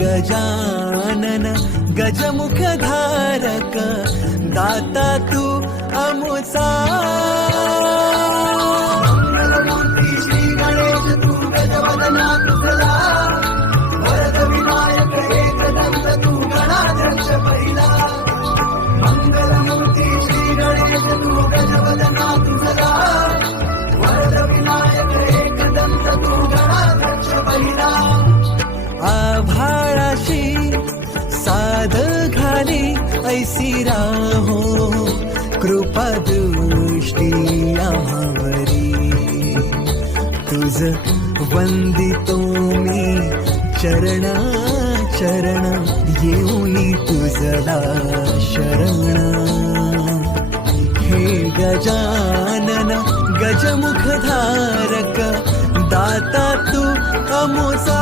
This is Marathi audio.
गजानन गजमुखधारक दाता तू अमुचा मंगलमूर्ती श्री गणेश तू गजवदना तुझला वरद विनायक एकदंत तू गणाध्यक्ष पहिला मंगलमूर्ती श्री गणेश तू गजवदना तुझला वरद विनायक एकदंत तू गणाध्यक्ष पहिला आभाळाशी साध घाली ऐसी राहो कृपा दृष्टी आम्हावरी तुझ वंदितो मी चरण चरण येऊनी तुझला शरण हे गजानन गजमुखधारक दाता तू अमुचा